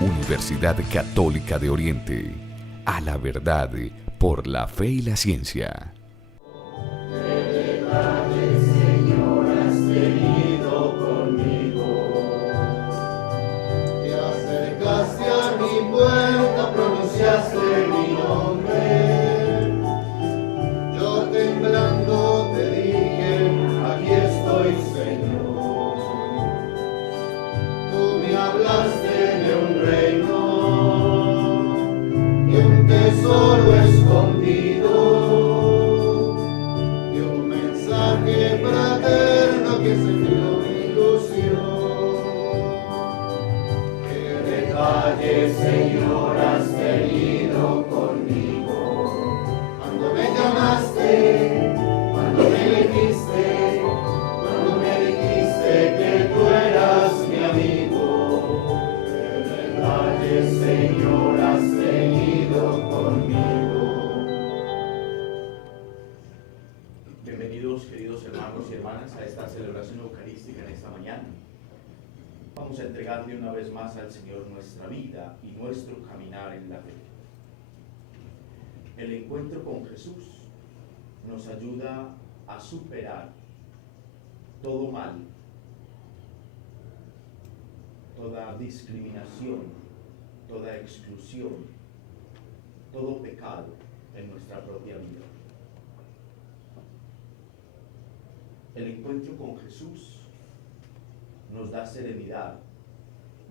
Universidad Católica de Oriente. A la verdad, por la fe y la ciencia. Tesoro escondido y un mensaje fraterno que se dio mi ilusión. ¿Qué detalles, Señor, has tenido conmigo? Cuando me llamaste, cuando me elegiste, cuando me dijiste que tú eras mi amigo. ¿Qué detalles, Señor, has tenido conmigo? Bienvenidos, queridos hermanos y hermanas, a esta celebración eucarística en esta mañana. Vamos a entregarle una vez más al Señor nuestra vida y nuestro caminar en la fe. El encuentro con Jesús nos ayuda a superar todo mal, toda discriminación, toda exclusión, todo pecado en nuestra propia vida. El encuentro con Jesús nos da serenidad,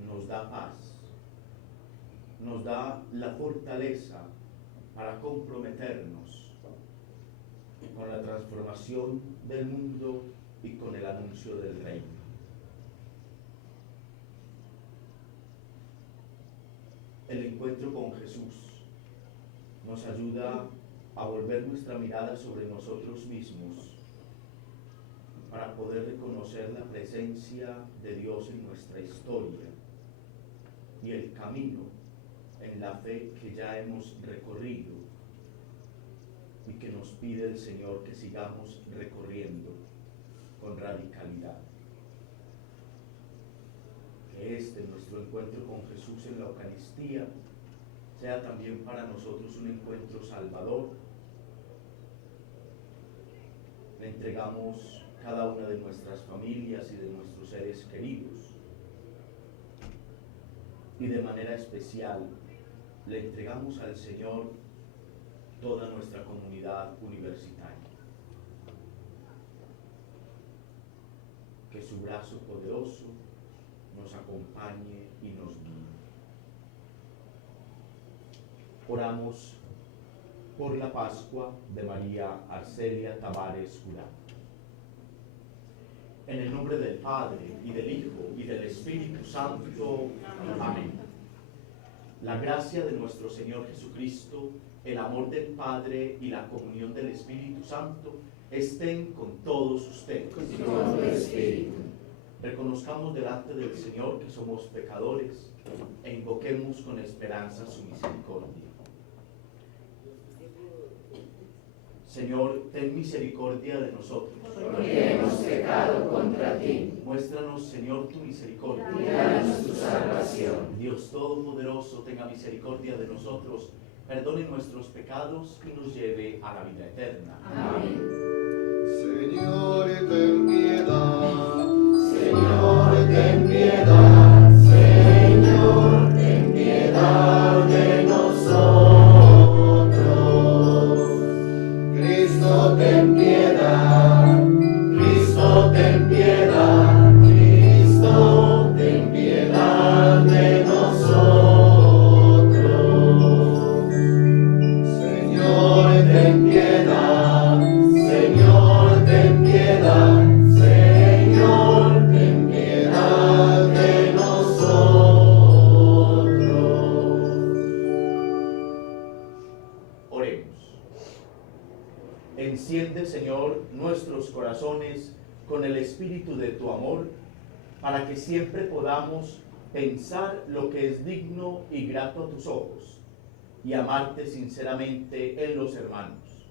nos da paz, nos da la fortaleza para comprometernos con la transformación del mundo y con el anuncio del reino. El encuentro con Jesús nos ayuda a volver nuestra mirada sobre nosotros mismos para poder reconocer la presencia de Dios en nuestra historia y el camino en la fe que ya hemos recorrido y que nos pide el Señor que sigamos recorriendo con radicalidad. Que nuestro encuentro con Jesús en la Eucaristía sea también para nosotros un encuentro salvador. Le entregamos cada una de nuestras familias y de nuestros seres queridos, y de manera especial le entregamos al Señor toda nuestra comunidad universitaria. Que su brazo poderoso nos acompañe y nos guíe. Oramos por la Pascua de María Arcelia Tavares Jurado. En el nombre del Padre, y del Hijo, y del Espíritu Santo. Amén. La gracia de nuestro Señor Jesucristo, el amor del Padre y la comunión del Espíritu Santo estén con todos ustedes. Con tu Espíritu. Reconozcamos delante del Señor que somos pecadores e invoquemos con esperanza su misericordia. Señor, ten misericordia de nosotros. Porque hemos pecado contra ti. Muéstranos, Señor, tu misericordia. Y danos tu salvación. Dios Todopoderoso, tenga misericordia de nosotros, perdone nuestros pecados y nos lleve a la vida eterna. Amén. Señor, ten piedad. Señor, ten piedad. Señor, ten piedad de nosotros. Cristo, ten piedad. Cristo, ten piedad. Cristo, ten piedad de nosotros. Señor, ten piedad. Señor, ten piedad. Señor, ten piedad de nosotros. Oremos. Enciende, Señor, nuestros corazones con el espíritu de tu amor, para que siempre podamos pensar lo que es digno y grato a tus ojos, y amarte sinceramente en los hermanos.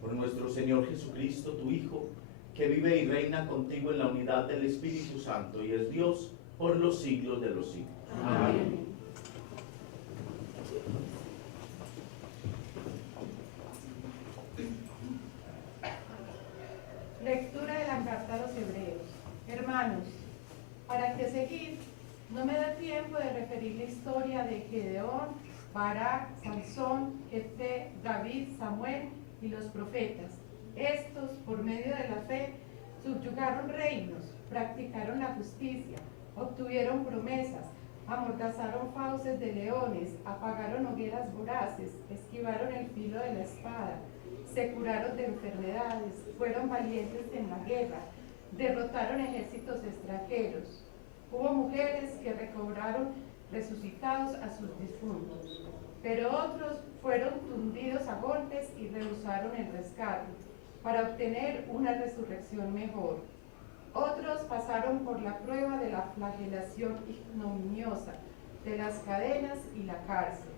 Por nuestro Señor Jesucristo, tu Hijo, que vive y reina contigo en la unidad del Espíritu Santo y es Dios por los siglos de los siglos. Amén. tiempo de referir la historia de Gedeón, Barak, Sansón, Jefté, David, Samuel y los profetas. Estos, por medio de la fe, subyugaron reinos, practicaron la justicia, obtuvieron promesas, amordazaron fauces de leones, apagaron hogueras voraces, esquivaron el filo de la espada, se curaron de enfermedades, fueron valientes en la guerra, derrotaron ejércitos extranjeros. Hubo mujeres que recobraron resucitados a sus difuntos, pero otros fueron tundidos a golpes y rehusaron el rescate para obtener una resurrección mejor. Otros pasaron por la prueba de la flagelación ignominiosa, de las cadenas y la cárcel.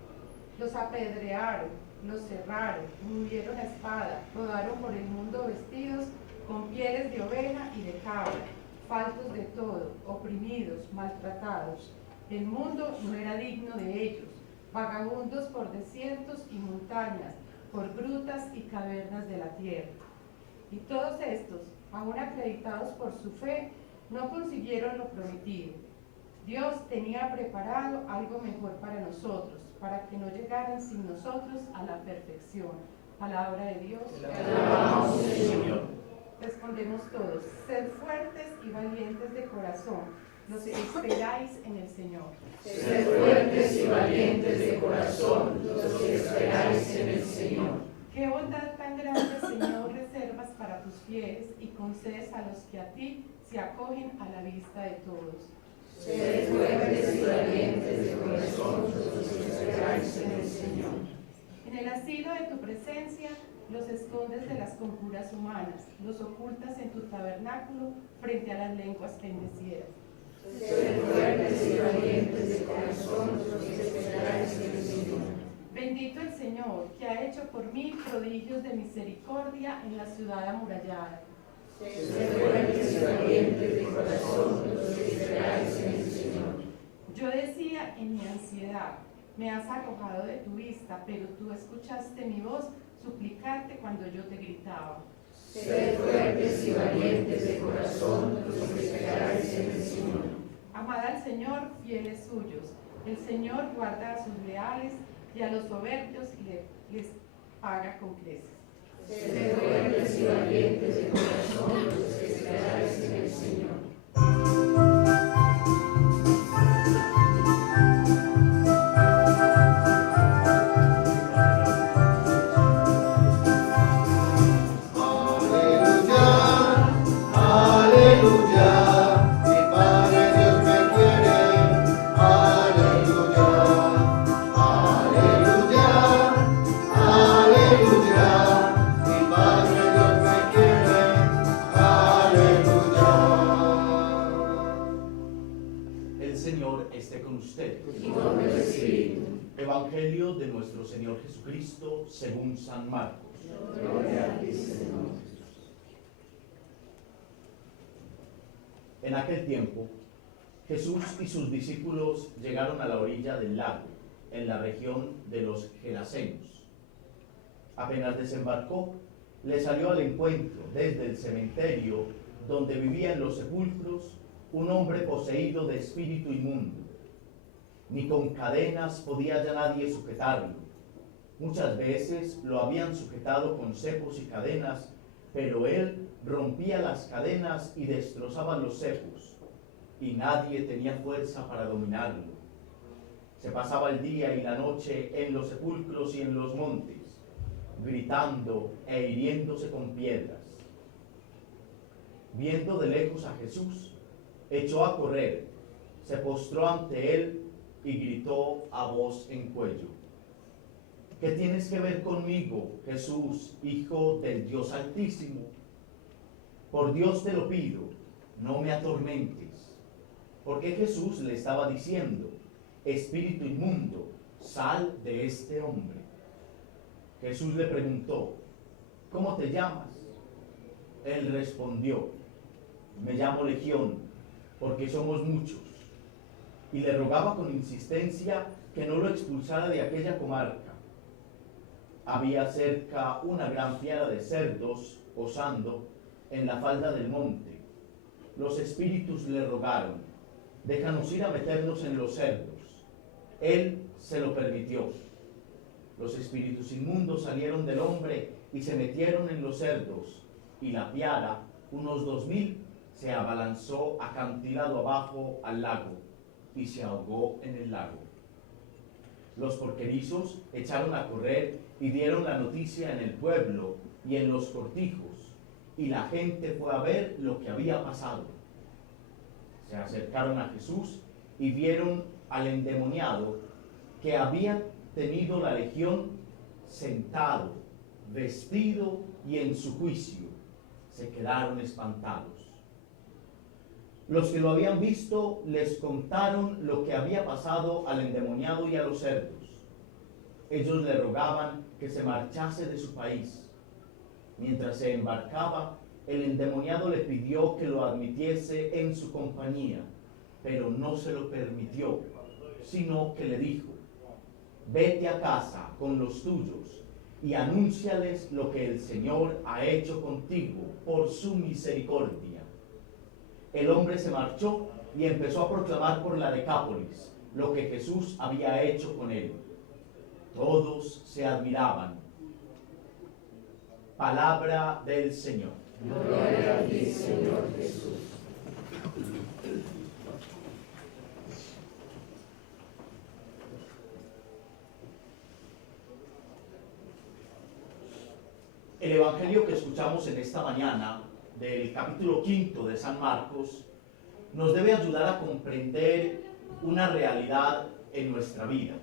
Los apedrearon, los cerraron, murieron a espada, rodaron por el mundo vestidos con pieles de oveja y de cabra, faltos de todo, oprimidos, maltratados. El mundo no era digno de ellos, vagabundos por desiertos y montañas, por grutas y cavernas de la tierra. Y todos estos, aún acreditados por su fe, no consiguieron lo prometido. Dios tenía preparado algo mejor para nosotros, para que no llegaran sin nosotros a la perfección. Palabra de Dios. Respondemos todos: sed fuertes y valientes de corazón, los que esperáis en el Señor. Sed fuertes y valientes de corazón, los que esperáis en el Señor. Qué bondad tan grande, Señor, reservas para tus fieles y concedes a los que a ti se acogen a la vista de todos. Sed fuertes y valientes de corazón, los que esperáis en el Señor. En el asilo de tu presencia los escondes de las conjuras humanas, los ocultas en tu tabernáculo frente a las lenguas bendecidas. Sed fuertes y valientes de corazón, los que esperáis en el Señor. Bendito el Señor, que ha hecho por mí prodigios de misericordia en la ciudad amurallada. Sed fuertes y valientes de corazón, los que esperáis en el Señor. Yo decía en mi ansiedad, me has arrojado de tu vista, pero tú escuchaste mi voz suplicarte cuando yo te gritaba. Sed fuertes y valientes de corazón, los que esperáis en el Señor. Amad al Señor, fieles suyos. El Señor guarda a sus leales y a los soberbios les paga con creces. Sed fuertes y valientes de corazón, los que esperáis en el Señor. Evangelio de nuestro Señor Jesucristo según San Marcos. Gloria a ti, Señor. En aquel tiempo, Jesús y sus discípulos llegaron a la orilla del lago, en la región de los Gerasenos. Apenas desembarcó, le salió al encuentro desde el cementerio donde vivían los sepulcros un hombre poseído de espíritu inmundo. Ni con cadenas podía ya nadie sujetarlo. Muchas veces lo habían sujetado con cepos y cadenas, pero él rompía las cadenas y destrozaba los cepos, y nadie tenía fuerza para dominarlo. Se pasaba el día y la noche en los sepulcros y en los montes, gritando e hiriéndose con piedras. Viendo de lejos a Jesús, echó a correr, se postró ante él y gritó a voz en cuello: ¿qué tienes que ver conmigo, Jesús, Hijo del Dios Altísimo? Por Dios te lo pido, no me atormentes. Porque Jesús le estaba diciendo: espíritu inmundo, sal de este hombre. Jesús le preguntó: ¿cómo te llamas? Él respondió: me llamo Legión, porque somos muchos. Y le rogaba con insistencia que no lo expulsara de aquella comarca. Había cerca una gran fiara de cerdos posando en la falda del monte. Los espíritus le rogaron: déjanos ir a meternos en los cerdos. Él se lo permitió. Los espíritus inmundos salieron del hombre y se metieron en los cerdos, y la piara, unos 2000, se abalanzó acantilado abajo al lago y se ahogó en el lago. Los porquerizos echaron a correr y dieron la noticia en el pueblo y en los cortijos, y la gente fue a ver lo que había pasado. Se acercaron a Jesús y vieron al endemoniado que había tenido la legión sentado, vestido y en su juicio. Se quedaron espantados. Los que lo habían visto les contaron lo que había pasado al endemoniado y a los cerdos. Ellos le rogaban que se marchase de su país. Mientras se embarcaba, el endemoniado le pidió que lo admitiese en su compañía, pero no se lo permitió, sino que le dijo: vete a casa con los tuyos y anúnciales lo que el Señor ha hecho contigo por su misericordia. El hombre se marchó y empezó a proclamar por la Decápolis lo que Jesús había hecho con él. Todos se admiraban. Palabra del Señor. Gloria a ti, Señor Jesús. El Evangelio que escuchamos en esta mañana, del capítulo 5 de San Marcos, nos debe ayudar a comprender una realidad en nuestra vida.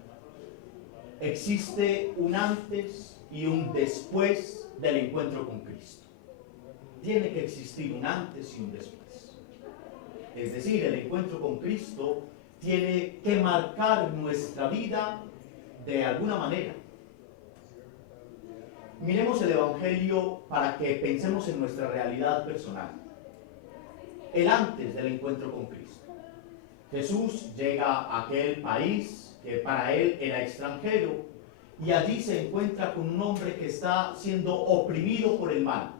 Existe un antes y un después del encuentro con Cristo. Tiene que existir un antes y un después. Es decir, el encuentro con Cristo tiene que marcar nuestra vida de alguna manera. Miremos el Evangelio para que pensemos en nuestra realidad personal. El antes del encuentro con Cristo. Jesús llega a aquel país que para él era extranjero y allí se encuentra con un hombre que está siendo oprimido por el mal.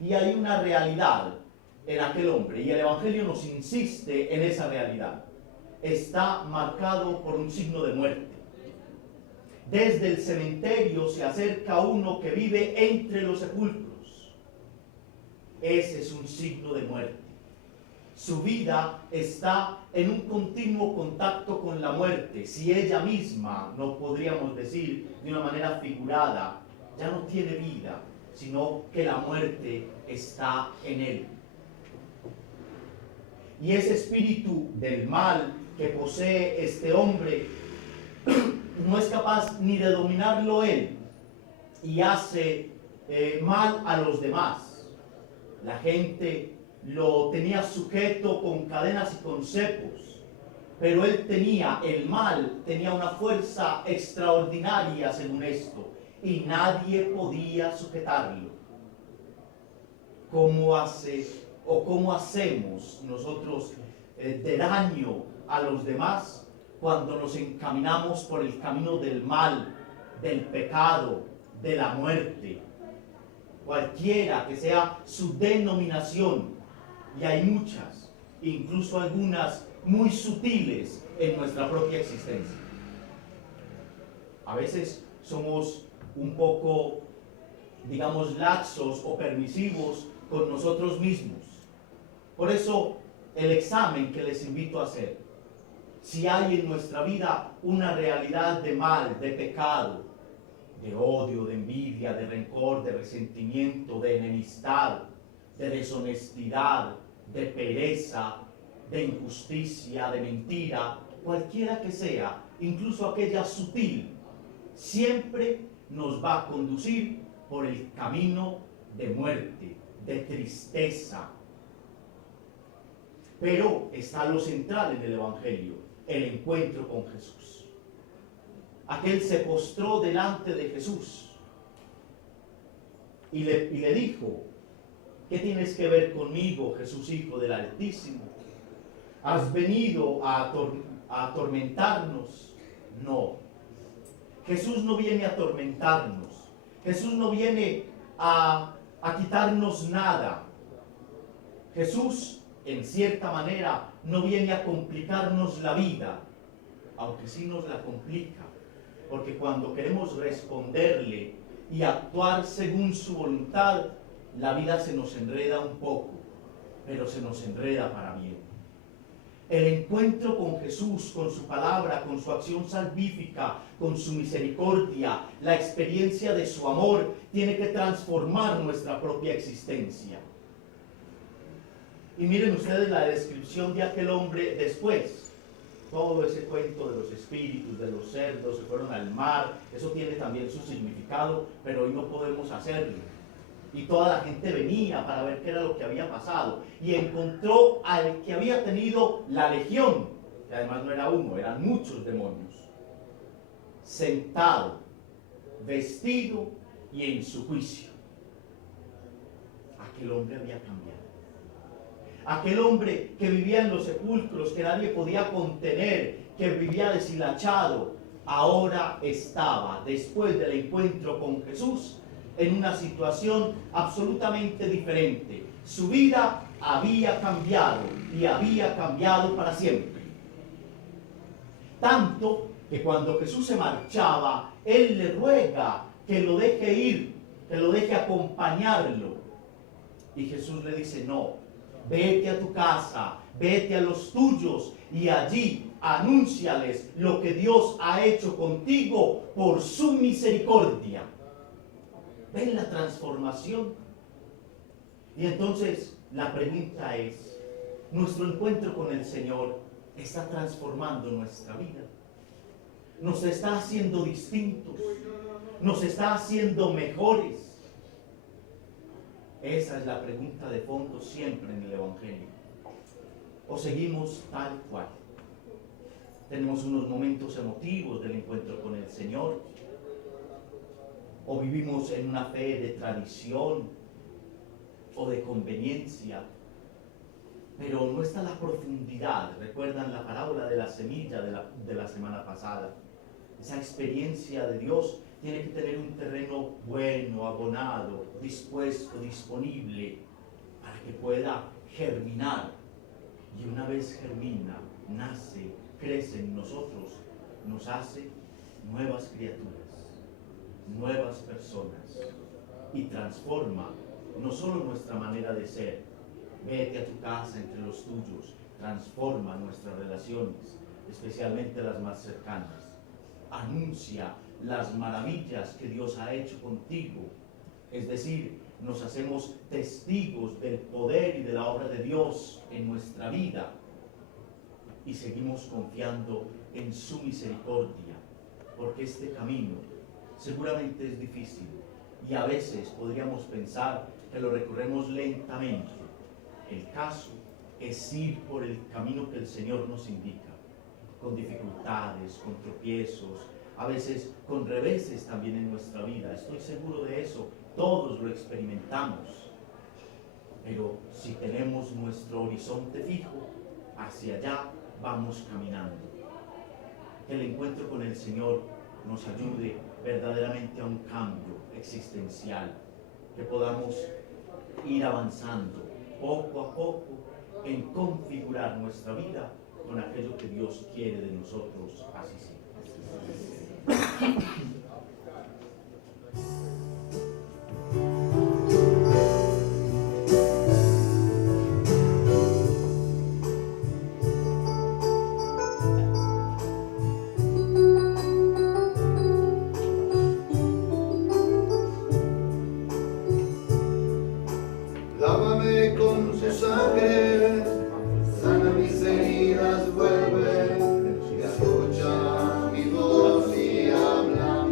Y hay una realidad en aquel hombre y el Evangelio nos insiste en esa realidad. Está marcado por un signo de muerte. Desde el cementerio se acerca uno que vive entre los sepulcros. Ese es un signo de muerte. Su vida está en un continuo contacto con la muerte. Si ella misma, no podríamos decir de una manera figurada, ya no tiene vida, sino que la muerte está en él. Y ese espíritu del mal que posee este hombre no es capaz ni de dominarlo él y hace mal a los demás. La gente lo tenía sujeto con cadenas y con cepos, pero él tenía, el mal tenía una fuerza extraordinaria según esto, y nadie podía sujetarlo. ¿Cómo hacemos nosotros de daño a los demás cuando nos encaminamos por el camino del mal, del pecado, de la muerte? Cualquiera que sea su denominación, y hay muchas, incluso algunas muy sutiles en nuestra propia existencia. A veces somos un poco, digamos, laxos o permisivos con nosotros mismos. Por eso, el examen que les invito a hacer: si hay en nuestra vida una realidad de mal, de pecado, de odio, de envidia, de rencor, de resentimiento, de enemistad, de deshonestidad, de pereza, de injusticia, de mentira, cualquiera que sea, incluso aquella sutil, siempre nos va a conducir por el camino de muerte, de tristeza. Pero está lo central en el Evangelio: el encuentro con Jesús. Aquel se postró delante de Jesús y le dijo: ¿qué tienes que ver conmigo, Jesús, Hijo del Altísimo? ¿Has venido a atormentarnos? No. Jesús no viene a atormentarnos. Jesús no viene a quitarnos nada. Jesús en cierta manera, no viene a complicarnos la vida, aunque sí nos la complica, porque cuando queremos responderle y actuar según su voluntad, la vida se nos enreda un poco, pero se nos enreda para bien. El encuentro con Jesús, con su palabra, con su acción salvífica, con su misericordia, la experiencia de su amor, tiene que transformar nuestra propia existencia. Y miren ustedes la descripción de aquel hombre después. Todo ese cuento de los espíritus, de los cerdos, se fueron al mar, eso tiene también su significado, pero hoy no podemos hacerlo. Y toda la gente venía para ver qué era lo que había pasado. Y encontró al que había tenido la legión, que además no era uno, eran muchos demonios, sentado, vestido y en su juicio. Aquel hombre había cambiado. Aquel hombre que vivía en los sepulcros, que nadie podía contener, que vivía deshilachado, ahora estaba, después del encuentro con Jesús, en una situación absolutamente diferente. Su vida había cambiado y había cambiado para siempre. Tanto que cuando Jesús se marchaba, Él le ruega que lo deje ir, que lo deje acompañarlo. Y Jesús le dice, no, vete a tu casa, vete a los tuyos y allí anúnciales lo que Dios ha hecho contigo por su misericordia. ¿Ven la transformación? Y entonces la pregunta es, ¿nuestro encuentro con el Señor está transformando nuestra vida? ¿Nos está haciendo distintos? ¿Nos está haciendo mejores? Esa es la pregunta de fondo siempre en el Evangelio. ¿O seguimos tal cual? Tenemos unos momentos emotivos del encuentro con el Señor, o vivimos en una fe de tradición o de conveniencia, pero no está la profundidad. ¿Recuerdan la parábola de la semilla de la semana pasada? Esa experiencia de Dios tiene que tener un terreno bueno, abonado, dispuesto, disponible, para que pueda germinar. Y una vez germina, nace, crece en nosotros, nos hace nuevas criaturas, nuevas personas, y transforma no solo nuestra manera de ser. Vete a tu casa entre los tuyos, transforma nuestras relaciones, especialmente las más cercanas. Anuncia las maravillas que Dios ha hecho contigo, es decir, nos hacemos testigos del poder y de la obra de Dios en nuestra vida, y seguimos confiando en su misericordia, porque este camino seguramente es difícil y a veces podríamos pensar que lo recorremos lentamente. El caso es ir por el camino que el Señor nos indica, con dificultades, con tropiezos, a veces con reveses también en nuestra vida. Estoy seguro de eso, todos lo experimentamos. Pero si tenemos nuestro horizonte fijo, hacia allá vamos caminando. Que el encuentro con el Señor nos ayude verdaderamente a un cambio existencial, que podamos ir avanzando poco a poco en configurar nuestra vida con aquello que Dios quiere de nosotros, así sea. Lávame con su sangre, sana mis heridas, vuelve, escucha mi voz y habla.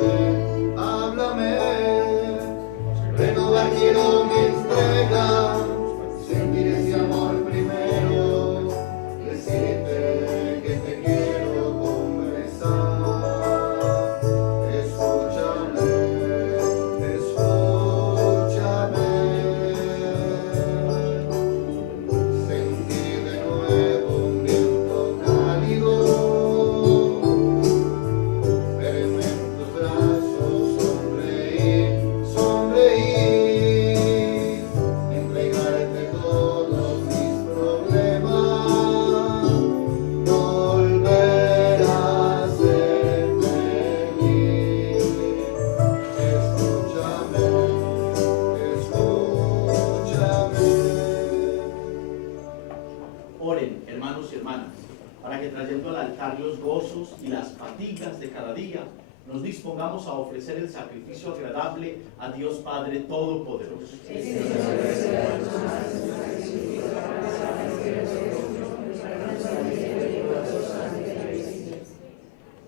esfuerzos y las fatigas de cada día, nos dispongamos a ofrecer el sacrificio agradable a Dios Padre Todopoderoso.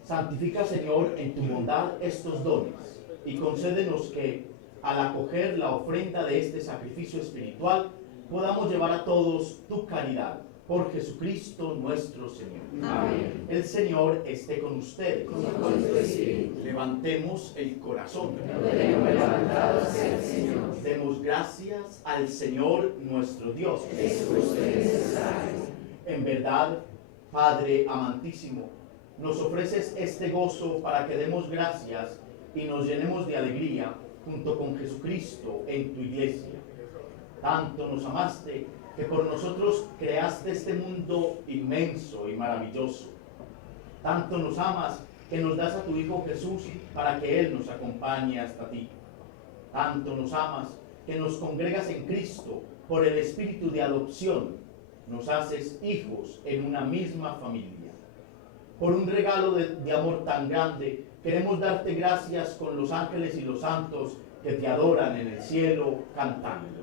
Santifica, Señor, en tu bondad estos dones y concédenos que, al acoger la ofrenda de este sacrificio espiritual, podamos llevar a todos tu caridad. Por Jesucristo nuestro Señor. Amén. El Señor esté con ustedes. Con tu espíritu. Levantemos el corazón. Lo tenemos levantado hacia el Señor. Demos gracias al Señor nuestro Dios. Es justo y necesario. En verdad, Padre amantísimo, nos ofreces este gozo para que demos gracias y nos llenemos de alegría junto con Jesucristo en tu iglesia. Tanto nos amaste que por nosotros creaste este mundo inmenso y maravilloso. Tanto nos amas que nos das a tu Hijo Jesús para que Él nos acompañe hasta ti. Tanto nos amas que nos congregas en Cristo por el espíritu de adopción. Nos haces hijos en una misma familia. Por un regalo de amor tan grande, queremos darte gracias con los ángeles y los santos que te adoran en el cielo cantando.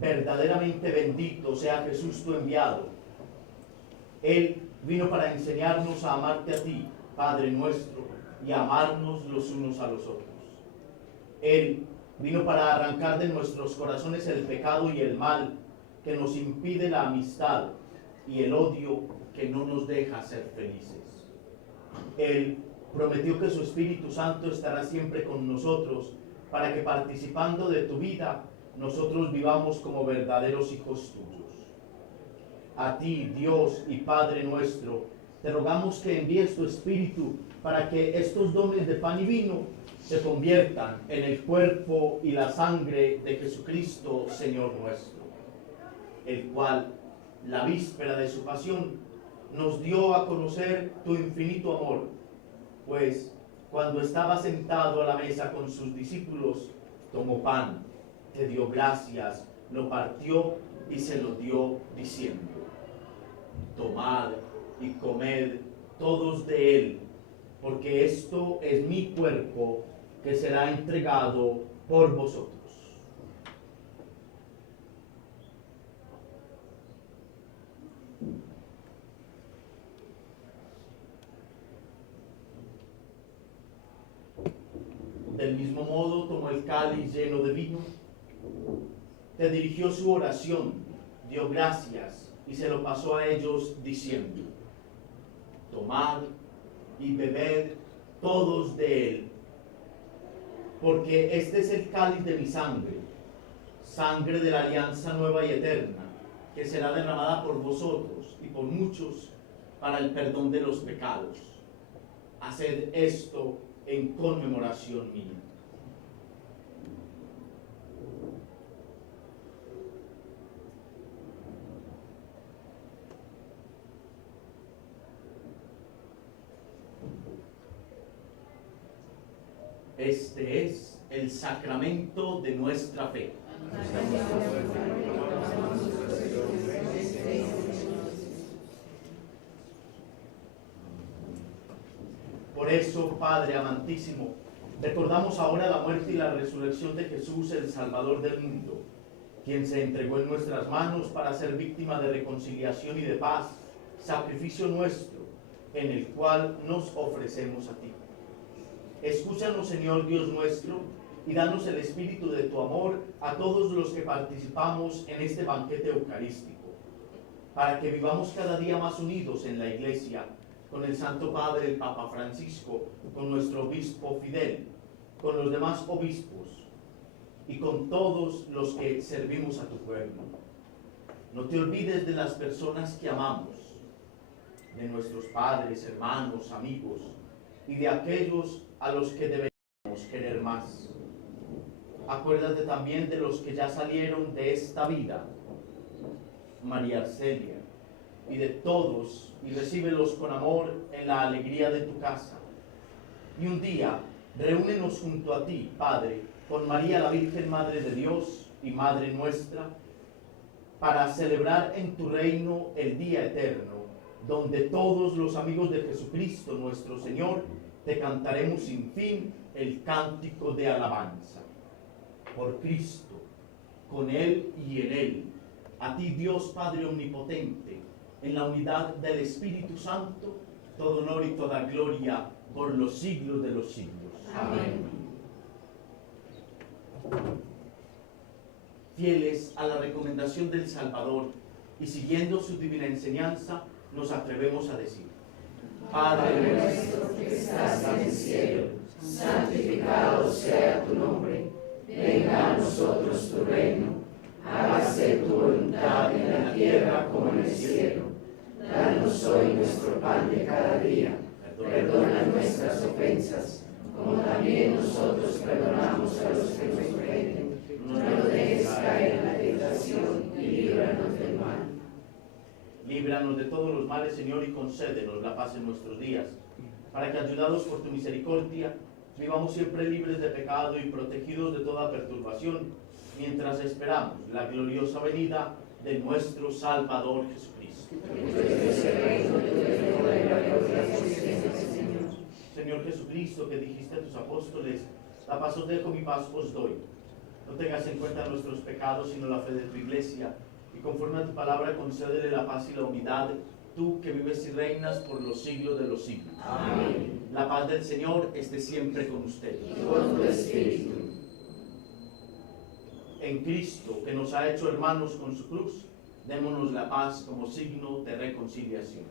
Verdaderamente bendito sea Jesús tu enviado. Él vino para enseñarnos a amarte a ti, Padre nuestro, y a amarnos los unos a los otros. Él vino para arrancar de nuestros corazones el pecado y el mal que nos impide la amistad y el odio que no nos deja ser felices. Él prometió que su Espíritu Santo estará siempre con nosotros para que participando de tu vida nosotros vivamos como verdaderos hijos tuyos. A ti, Dios y Padre nuestro, te rogamos que envíes tu Espíritu para que estos dones de pan y vino se conviertan en el cuerpo y la sangre de Jesucristo, Señor nuestro, el cual, la víspera de su pasión, nos dio a conocer tu infinito amor, pues cuando estaba sentado a la mesa con sus discípulos, tomó pan, te dio gracias, lo partió y se lo dio diciendo: tomad y comed todos de él, porque esto es mi cuerpo que será entregado por vosotros. Del mismo modo tomó el cáliz lleno de vino, te dirigió su oración, dio gracias y se lo pasó a ellos diciendo: tomad y bebed todos de él, porque este es el cáliz de mi sangre, sangre de la alianza nueva y eterna, que será derramada por vosotros y por muchos para el perdón de los pecados. Haced esto en conmemoración mía. Este es el sacramento de nuestra fe. Por eso, Padre amantísimo, recordamos ahora la muerte y la resurrección de Jesús, el Salvador del mundo, quien se entregó en nuestras manos para ser víctima de reconciliación y de paz, sacrificio nuestro, en el cual nos ofrecemos a ti. Escúchanos, Señor Dios nuestro, y danos el espíritu de tu amor a todos los que participamos en este banquete eucarístico, para que vivamos cada día más unidos en la Iglesia, con el Santo Padre, el Papa Francisco, con nuestro obispo Fidel, con los demás obispos y con todos los que servimos a tu pueblo. No te olvides de las personas que amamos, de nuestros padres, hermanos, amigos y de aquellos a los que deberíamos querer más. Acuérdate también de los que ya salieron de esta vida, María Arcelia, y de todos, y recíbelos con amor en la alegría de tu casa. Y un día, reúnenos junto a ti, Padre, con María la Virgen, Madre de Dios y Madre nuestra, para celebrar en tu reino el día eterno, donde todos los amigos de Jesucristo, nuestro Señor, te cantaremos sin fin el cántico de alabanza. Por Cristo, con Él y en Él, a ti, Dios Padre omnipotente, en la unidad del Espíritu Santo, todo honor y toda gloria por los siglos de los siglos. Amén. Fieles a la recomendación del Salvador y siguiendo su divina enseñanza, nos atrevemos a decir: Padre nuestro que estás en el cielo, santificado sea tu nombre. Venga a nosotros tu reino. Hágase tu voluntad en la tierra como en el cielo. Danos hoy nuestro pan de cada día. Perdona nuestras ofensas, como también nosotros perdonamos a los que nos ofenden. No nos dejes caer en la tentación y líbranos del mal. Líbranos de todos los males, Señor, y concédenos la paz en nuestros días, para que, ayudados por tu misericordia, vivamos siempre libres de pecado y protegidos de toda perturbación, mientras esperamos la gloriosa venida de nuestro Salvador Jesucristo. Señor Jesucristo, que dijiste a tus apóstoles: la paz os dejo, mi paz os doy. No tengas en cuenta nuestros pecados, sino la fe de tu Iglesia, y conforme a tu palabra concédele la paz y la unidad, tú que vives y reinas por los siglos de los siglos. Amén. La paz del Señor esté siempre con ustedes. Y con tu espíritu. En Cristo, que nos ha hecho hermanos con su cruz, démonos la paz como signo de reconciliación.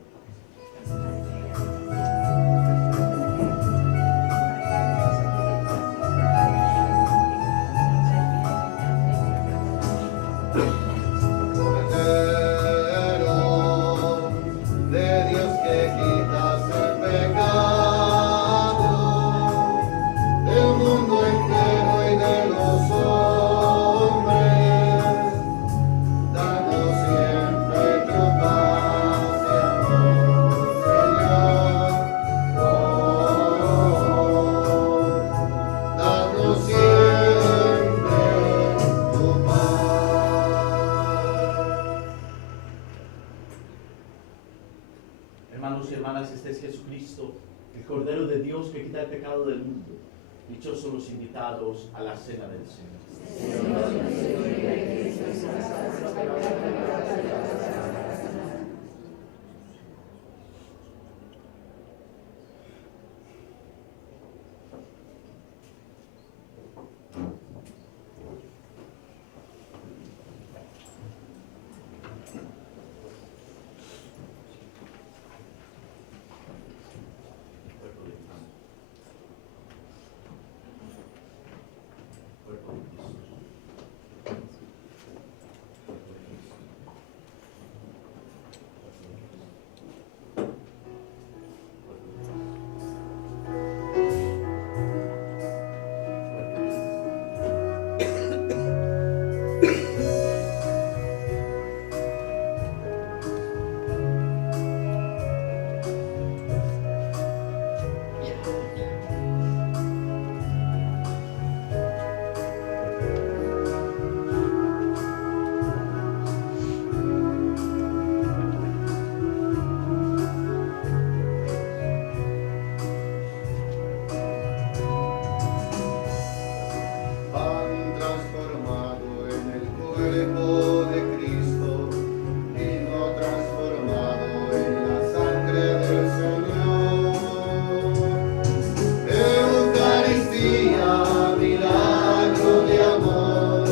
Hermanos y hermanas, este es Jesucristo, el Cordero de Dios que quita el pecado del mundo. Dichosos los invitados a la cena del Señor. cuerpo de Cristo, vino transformado en la sangre del Señor. Eucaristía, milagro de amor.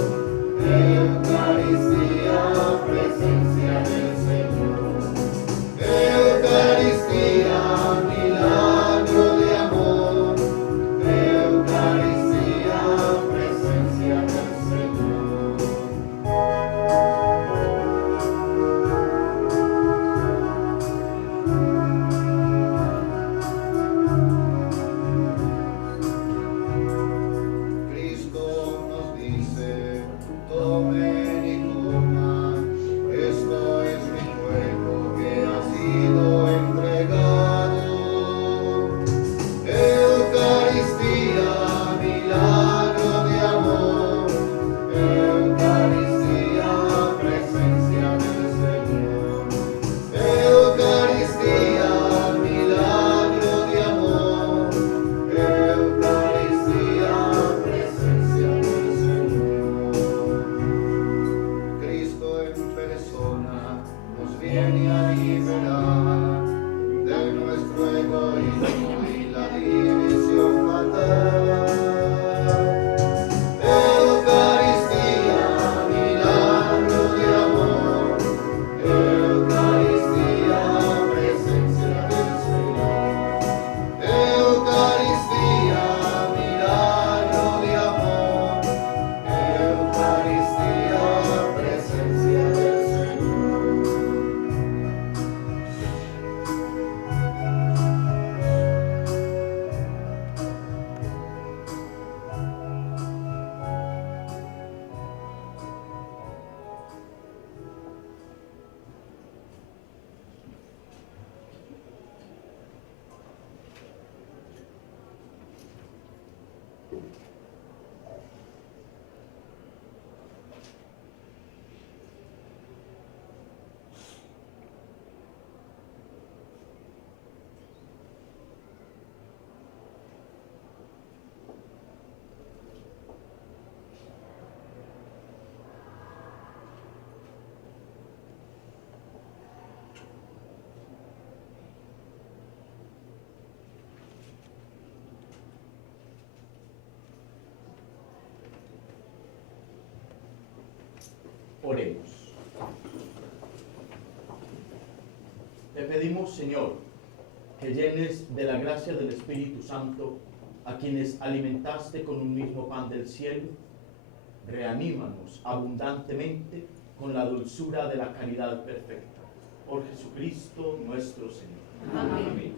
Eucaristía, presencia del Señor. Eucaristía, milagro de amor. Eucaristía, presencia del Señor. Cristo nos dice: tomen y coman, esto es mi cuerpo que ha sido entregado. Eucaristía, milagro de amor. Eucaristía, presencia del Señor. Eucaristía, milagro de amor. Eucaristía, presencia del Señor. Cristo en persona nos viene a liberar de nuestro egoísmo y la división fatal. Eucaristía, milagro de amor. Eucaristía, presencia del Señor. Eucaristía, milagro de amor. Eucaristía, presencia del Señor. Oremos. Te pedimos, Señor, que llenes de la gracia del Espíritu Santo a quienes alimentaste con un mismo pan del cielo. Reanímanos abundantemente con la dulzura de la caridad perfecta. Por Jesucristo nuestro Señor. Amén.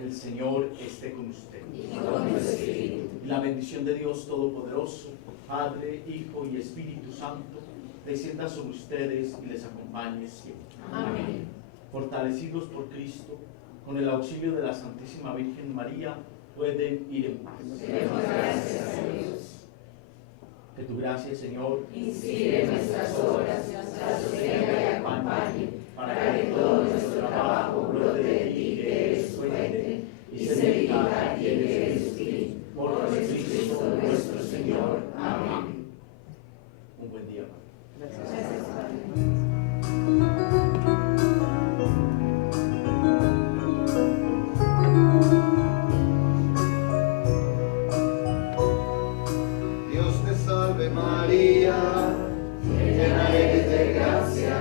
El Señor esté con usted. Y con tu espíritu. Y la bendición de Dios Todopoderoso, Padre, Hijo y Espíritu Santo, descienda sobre ustedes y les acompañe siempre. Amén. Fortalecidos por Cristo, con el auxilio de la Santísima Virgen María, pueden ir en paz. Demos gracias a Dios. Que tu gracia, Señor, Inspire nuestras obras, las sostenga y acompañe, para que todo nuestro trabajo brote de ti, que eres fuente, y se dedica a ti, que eres fin. Por Jesucristo nuestro Señor. Amén. un buen día. Gracias, Padre. Dios te salve María, llena eres de gracia,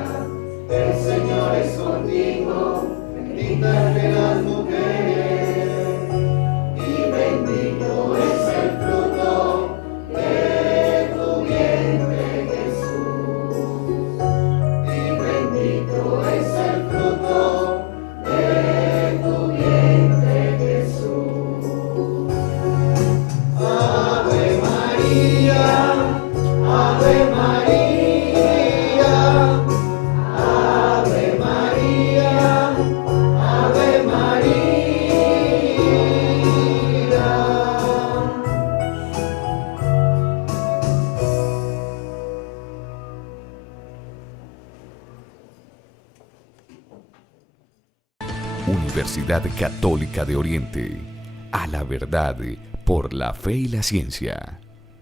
el Señor es contigo, bendita entre las mujeres, y bendito es el fruto de tu vientre Jesús, y bendito es el fruto de tu vientre Jesús. Ave María, Ave María, Ave María, Ave María. Universidad Católica de Oriente. A la verdad por la fe y la ciencia.